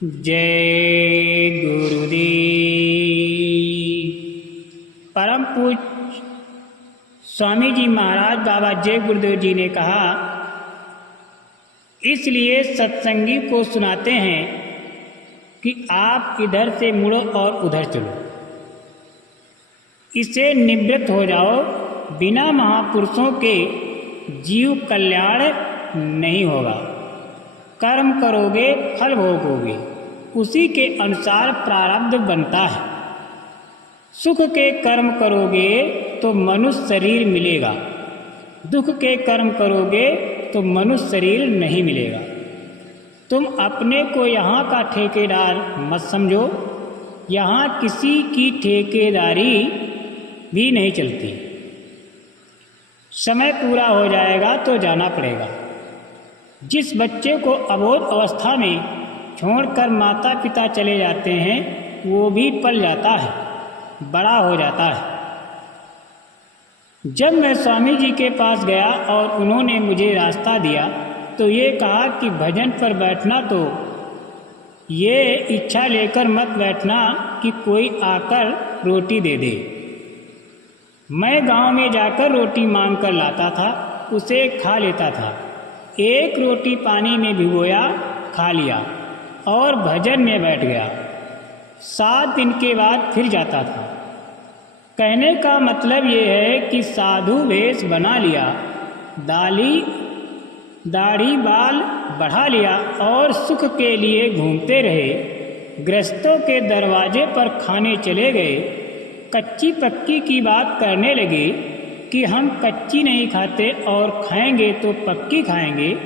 जय गुरुदेव। परम पूज्य स्वामी जी महाराज बाबा जय गुरुदेव जी ने कहा, इसलिए सत्संगी को सुनाते हैं कि आप इधर से मुड़ो और उधर चलो, इससे निवृत्त हो जाओ। बिना महापुरुषों के जीव कल्याण नहीं होगा। कर्म करोगे फल भोगोगे, उसी के अनुसार प्रारब्ध बनता है। सुख के कर्म करोगे तो मनुष्य शरीर मिलेगा, दुख के कर्म करोगे तो मनुष्य शरीर नहीं मिलेगा। तुम अपने को यहाँ का ठेकेदार मत समझो, यहाँ किसी की ठेकेदारी भी नहीं चलती। समय पूरा हो जाएगा तो जाना पड़ेगा। जिस बच्चे को अबोध अवस्था में छोड़कर माता पिता चले जाते हैं, वो भी पल जाता है, बड़ा हो जाता है। जब मैं स्वामी जी के पास गया और उन्होंने मुझे रास्ता दिया तो ये कहा कि भजन पर बैठना तो ये इच्छा लेकर मत बैठना कि कोई आकर रोटी दे दे। मैं गांव में जाकर रोटी मांग कर लाता था, उसे खा लेता था। एक रोटी पानी में भिगोया, खा लिया और भजन में बैठ गया। 7 दिन के बाद फिर जाता था। कहने का मतलब ये है कि साधु वेश बना लिया, दाढ़ी बाल बढ़ा लिया और सुख के लिए घूमते रहे। गृहस्थों के दरवाजे पर खाने चले गए। कच्ची पक्की की बात करने लगे कि हम कच्ची नहीं खाते और खाएंगे तो पक्की खाएंगे,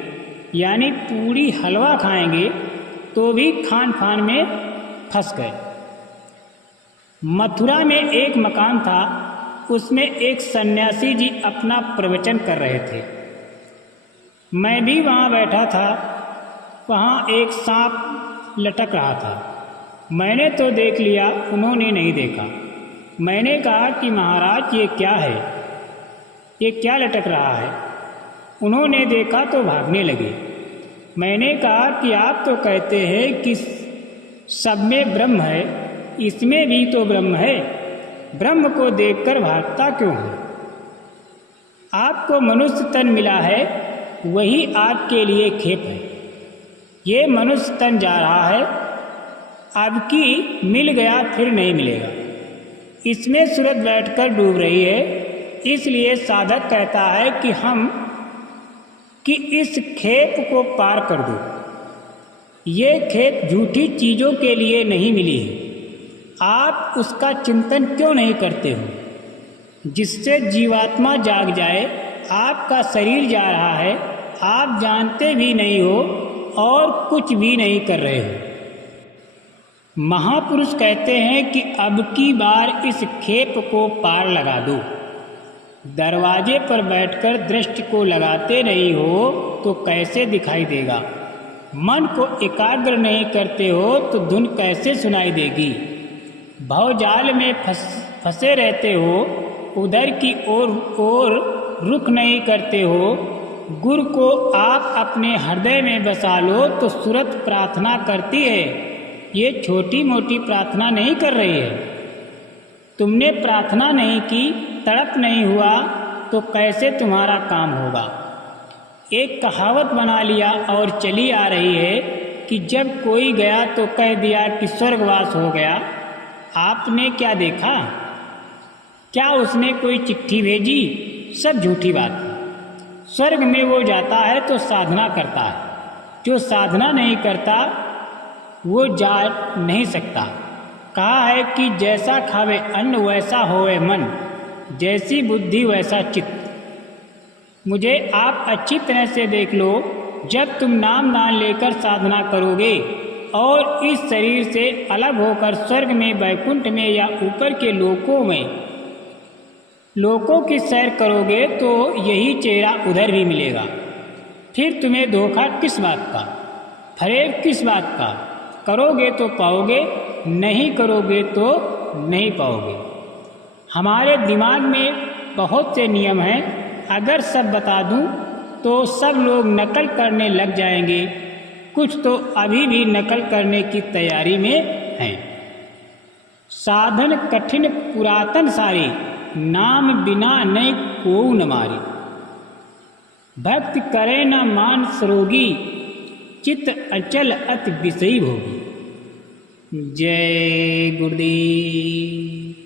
यानी पूरी हलवा खाएंगे, तो भी खान पान में फंस गए। मथुरा में एक मकान था, उसमें एक सन्यासी जी अपना प्रवचन कर रहे थे। मैं भी वहाँ बैठा था। वहाँ एक सांप लटक रहा था। मैंने तो देख लिया, उन्होंने नहीं देखा। मैंने कहा कि महाराज ये क्या है, ये क्या लटक रहा है? उन्होंने देखा तो भागने लगे। मैंने कहा कि आप तो कहते हैं कि सब में ब्रह्म है, इसमें भी तो ब्रह्म है, ब्रह्म को देखकर भागता क्यों है? आपको मनुष्य तन मिला है, वही आपके लिए खेप है। ये मनुष्य तन जा रहा है, अब की मिल गया फिर नहीं मिलेगा। इसमें सूरत बैठकर डूब रही है। इसलिए साधक कहता है कि इस खेप को पार कर दो। ये खेप झूठी चीज़ों के लिए नहीं मिली है। आप उसका चिंतन क्यों नहीं करते हो, जिससे जीवात्मा जाग जाए? आपका शरीर जा रहा है, आप जानते भी नहीं हो और कुछ भी नहीं कर रहे हो। महापुरुष कहते हैं कि अब की बार इस खेप को पार लगा दो। दरवाजे पर बैठकर दृष्टि को लगाते नहीं हो तो कैसे दिखाई देगा? मन को एकाग्र नहीं करते हो तो धुन कैसे सुनाई देगी? भवजाल में फंसे रहते हो, उधर की ओर रुख नहीं करते हो। गुरु को आप अपने हृदय में बसा लो तो सूरत प्रार्थना करती है। ये छोटी मोटी प्रार्थना नहीं कर रही है। तुमने प्रार्थना नहीं की, तड़प नहीं हुआ तो कैसे तुम्हारा काम होगा? एक कहावत बना लिया और चली आ रही है कि जब कोई गया तो कह दिया कि स्वर्गवास हो गया। आपने क्या देखा? क्या उसने कोई चिट्ठी भेजी? सब झूठी बात है। स्वर्ग में वो जाता है तो साधना करता है। जो साधना नहीं करता वो जा नहीं सकता। कहा है कि जैसा खावे अन्न वैसा होवे मन, जैसी बुद्धि वैसा चित्त। मुझे आप अच्छी तरह से देख लो। जब तुम नाम दान लेकर साधना करोगे और इस शरीर से अलग होकर स्वर्ग में, वैकुंठ में या ऊपर के लोकों की सैर करोगे तो यही चेहरा उधर भी मिलेगा। फिर तुम्हें धोखा किस बात का, फरेब किस बात का? करोगे तो पाओगे, नहीं करोगे तो नहीं पाओगे। हमारे दिमाग में बहुत से नियम हैं, अगर सब बता दूं तो सब लोग नकल करने लग जाएंगे। कुछ तो अभी भी नकल करने की तैयारी में हैं। साधन कठिन पुरातन सारे, नाम बिना नए को न मारे। भक्त करे न मान सरोगी, चित अचल अति विषयी भोगी। जय गुरुदेव।